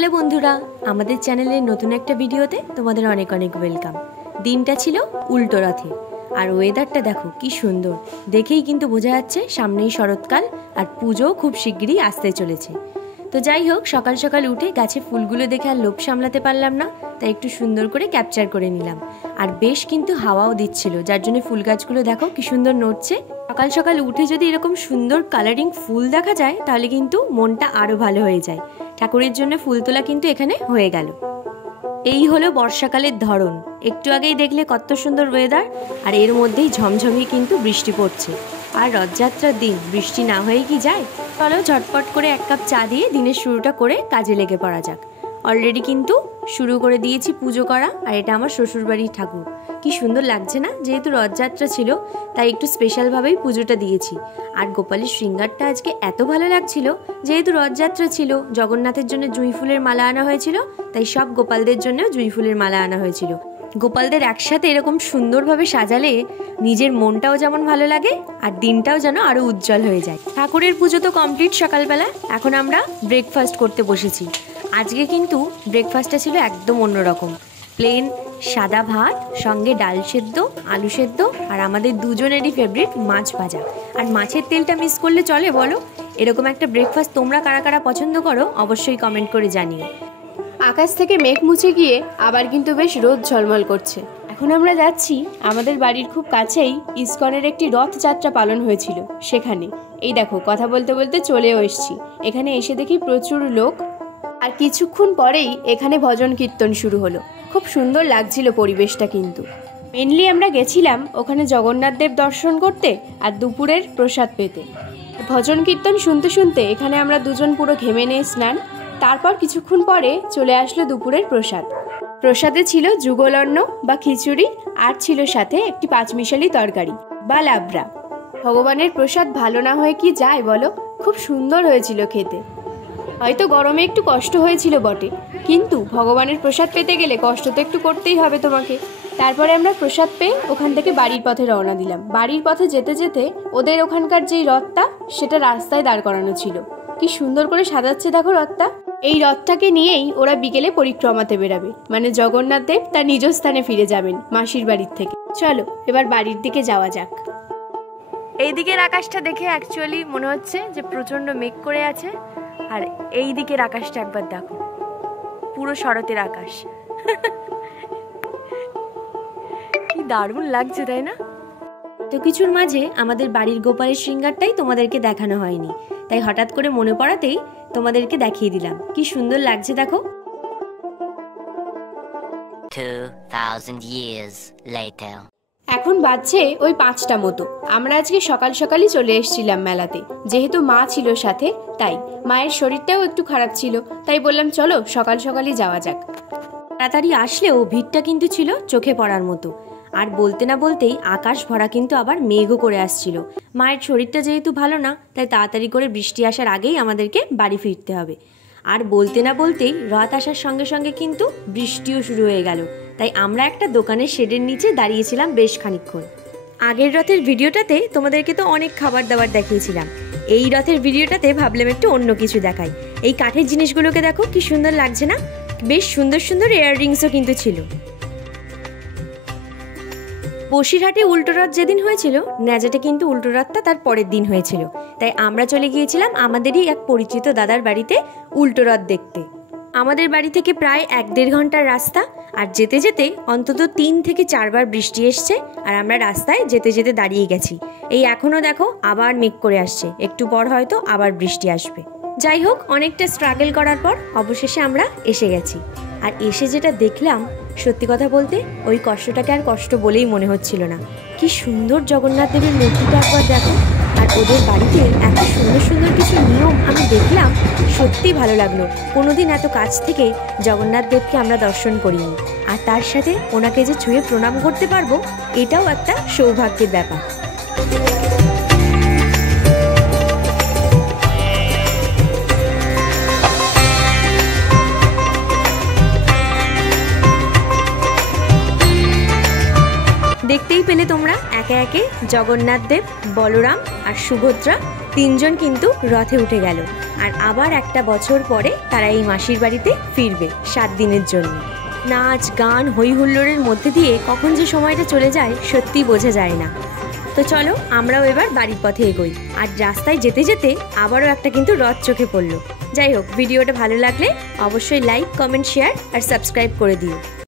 Hello বন্ধুরা, আমাদের চ্যানেলের নতুন একটা ভিডিওতে তোমাদের অনেক অনেক ওয়েলকাম। দিনটা ছিল উল্টো রথে, আর ওয়েদারটা দেখো কি সুন্দর। দেখেই কিন্তু বোঝা যাচ্ছে সামনেই শরৎকাল, আর পুজোও খুব শিগগিরই আসতে চলেছে। তো যাই হোক, সকাল সকাল উঠে গাছে ফুলগুলো দেখে আর লোভ সামলাতে পারলাম না, তাই একটু সুন্দর করে ক্যাপচার করে নিলাম। আর বেশ কিন্তু হাওয়াও দিচ্ছিল, যার জন্য ফুল গাছগুলো দেখো কি সুন্দর নড়ছে। সকাল সকাল উঠে যদি এরকম সুন্দর কালারিং ফুল দেখা যায় তাহলে কিন্তু মনটা আরও ভালো হয়ে যায়। ঠাকুরের জন্য ফুল তোলা কিন্তু এখানে হয়ে গেল। এই হলো বর্ষাকালের ধরন। একটু আগেই দেখলে কত সুন্দর ওয়েদার, আর এর মধ্যেই ঝমঝমিয়ে কিন্তু বৃষ্টি পড়ছে। আর রথযাত্রার দিন বৃষ্টি না হয়ে কি যায়? চলো ঝটপট করে এক কাপ চা দিয়ে দিনের শুরুটা করে কাজে লেগে পড়া যাক। অলরেডি কিন্তু শুরু করে দিয়েছি পুজো করা, আর এটা আমার শ্বশুরবাড়ির ঠাকুর। কি সুন্দর লাগছে না? যেহেতু রথযাত্রা ছিল তাই একটু স্পেশালভাবেই পুজোটা দিয়েছি। আর গোপালের শৃঙ্গারটা আজকে এত ভালো লাগছিল, যেহেতু রথযাত্রা ছিল, জগন্নাথের জন্য জুঁই ফুলের মালা আনা হয়েছিল, তাই সব গোপালদের জন্য জুঁই ফুলের মালা আনা হয়েছিল। গোপালদের একসাথে এরকম সুন্দরভাবে সাজালে নিজের মনটাও যেমন ভালো লাগে, আর দিনটাও যেন আরও উজ্জ্বল হয়ে যায়। ঠাকুরের পুজো তো কমপ্লিট সকালবেলা, এখন আমরা ব্রেকফাস্ট করতে বসেছি। আজকে কিন্তু ব্রেকফাস্টটা ছিল একদম অন্যরকম। প্লেন সাদা ভাত, সঙ্গে ডাল সেদ্ধ, আলু সেদ্ধ, আর আমাদের দুজনেরই ফেভারিট মাছ ভাজা। আর মাছের তেলটা মিস করলে চলে বলো? এরকম একটা ব্রেকফাস্ট তোমরা কারা কারা পছন্দ করো অবশ্যই কমেন্ট করে জানিও। আকাশ থেকে মেঘ মুছে গিয়ে আবার কিন্তু বেশ রোদ ঝলমল করছে। এখন আমরা যাচ্ছি আমাদের বাড়ির খুব কাছেই ইসকনের একটি রথযাত্রা পালন হয়েছিল সেখানে। এই দেখো, কথা বলতে বলতে চলেও এসেছি। এখানে এসে দেখি প্রচুর লোক, আর কিছুক্ষণ পরেই এখানে ভজন কীর্তন শুরু হলো। খুব সুন্দর লাগছিল পরিবেশটা। কিন্তু মেনলি আমরা গেছিলাম ওখানে জগন্নাথ দেব দর্শন করতে আর দুপুরের প্রসাদ পেতে। ভজন কীর্তন শুনতে শুনতে এখানে আমরা দুজন পুরো ঘেমে নিয়ে স্নান। তারপর কিছুক্ষণ পরে চলে আসলো দুপুরের প্রসাদ। প্রসাদে ছিল যুগলন্ন বা খিচুড়ি, আর ছিল সাথে একটি পাঁচমিশালি তরকারি বা লাবড়া। ভগবানের প্রসাদ ভালো না হয়ে কি যায় বলো? খুব সুন্দর হয়েছিল খেতে। হয়তো গরমে একটু কষ্ট হয়েছিল বটে, কিন্তু ভগবানের প্রসাদ পেতে গেলে কষ্ট তো একটু করতেই হবে তোমাকে। তারপরে আমরা প্রসাদ পেয়ে ওখান থেকে বাড়ির পথে রওনা দিলাম। বাড়ির পথে যেতে যেতে ওদের ওখানকার যেই রথটা, সেটা রাস্তায় দাঁড় করানো ছিল। কি সুন্দর করে সাজাচ্ছে দেখো রথটা। এই রথটাকে নিয়েই ওরা বিকেলে পরিক্রমাতে বেরাবে, মানে জগন্নাথ দেব তার নিজ স্থানে ফিরে যাবেন মাসির বাড়ির থেকে। চলো এবার বাড়ির দিকে যাওয়া যাক। এই দিকের আকাশটা দেখে অ্যাকচুয়ালি মনে হচ্ছে যে প্রচণ্ড মেঘ করে আছে, আর এই দিকের আকাশটা একবার দেখো, পুরো শরতের আকাশ। কি দারুণ লাগছে, তাই না? তো কিছুর মাঝে আমাদের বাড়ির গোপালের শৃঙ্গারটাই তোমাদেরকে দেখানো হয়নি, তাই হঠাৎ করে মনে পড়াতেই তোমাদেরকে দেখিয়ে দিলাম। কি সুন্দর লাগছে দেখো। 2000 years later. এখন বাজছে ওই 5টা মতো। আমরা আজকে সকাল সকালই চলে এসেছিলাম মেলাতে, যেহেতু মা ছিল সাথে, তাই মায়ের শরীরটাও একটু খারাপ ছিল, তাই বললাম চলো সকাল সকালই যাওয়া যাক। তাড়াতাড়ি আসলেও ভিড়টা কিন্তু ছিল চোখে পড়ার মতো। আর বলতে না বলতেই আকাশ ভরা কিন্তু আবার মেঘও করে আসছিল। মায়ের শরীরটা যেহেতু ভালো না, তাই তাড়াতাড়ি করে বৃষ্টি আসার আগেই আমাদেরকে বাড়ি ফিরতে হবে। আর বলতে না বলতেই রথ আসার সঙ্গে সঙ্গে কিন্তু বৃষ্টিও শুরু হয়ে গেল, তাই আমরা একটা দোকানের শেডের নিচে দাঁড়িয়েছিলাম বেশ খানিকক্ষণ। আগের রথের ভিডিওটাতে তোমাদেরকে তো অনেক খাবার দাবার দেখিয়েছিলাম, এই রথের ভিডিওটাতে ভাবলাম একটু অন্য কিছু দেখাই। এই কাঠের জিনিসগুলোকে দেখো কি সুন্দর লাগছে না? বেশ সুন্দর সুন্দর ইয়াররিংসও কিন্তু ছিল। বসিরহাটে উল্টো রথ যেদিন হয়েছিল, ন্যাজাটে কিন্তু উল্টো রথটা তার পরের দিন হয়েছিল, তাই আমরা চলে গিয়েছিলাম আমাদেরই এক পরিচিত দাদার বাড়িতে উল্টো রথ দেখতে। আমাদের বাড়ি থেকে প্রায় 1-1.5 ঘন্টার রাস্তা, আর যেতে যেতে অন্তত 3 থেকে 4 বার বৃষ্টি এসছে, আর আমরা রাস্তায় যেতে যেতে দাঁড়িয়ে গেছি। এই এখনও দেখো আবার মেঘ করে আসছে, একটু পর হয়তো আবার বৃষ্টি আসবে। যাই হোক, অনেকটা স্ট্রাগল করার পর অবশেষে আমরা এসে গেছি। আর এসে যেটা দেখলাম, সত্যি কথা বলতে ওই কষ্টটাকে আর কষ্ট বলেই মনে হচ্ছিল না। কি সুন্দর জগন্নাথ দেবের মূর্তিটা একবার দেখো। আর ওদের বাড়িতে এত সুন্দর সুন্দর কিছু নিয়ম আমি দেখলাম, সত্যি ভালো লাগলো। কোনোদিন এত কাছ থেকে জগন্নাথ দেবকে আমরা দর্শন করিনি, আর তার সাথে ওনাকে যে ছুঁয়ে প্রণাম করতে পারবো, এটাও একটা সৌভাগ্যের ব্যাপার। দেখতেই পেলে তোমরা একে একে জগন্নাথ দেব, বলরাম আর সুভদ্রা তিনজন কিন্তু রথে উঠে গেল। আর আবার একটা বছর পরে তারা এই মাসির বাড়িতে ফিরবে 7 দিনের জন্য। নাচ গান হই হুল্লোড়ের মধ্যে দিয়ে কখন যে সময়টা চলে যায় সত্যি বোঝা যায় না। তো চলো আমরাও এবার বাড়ির পথে এগোই। আর রাস্তায় যেতে যেতে আবারও একটা কিন্তু রথ চোখে পড়লো। যাই হোক, ভিডিওটা ভালো লাগলে অবশ্যই লাইক, কমেন্ট, শেয়ার আর সাবস্ক্রাইব করে দিও।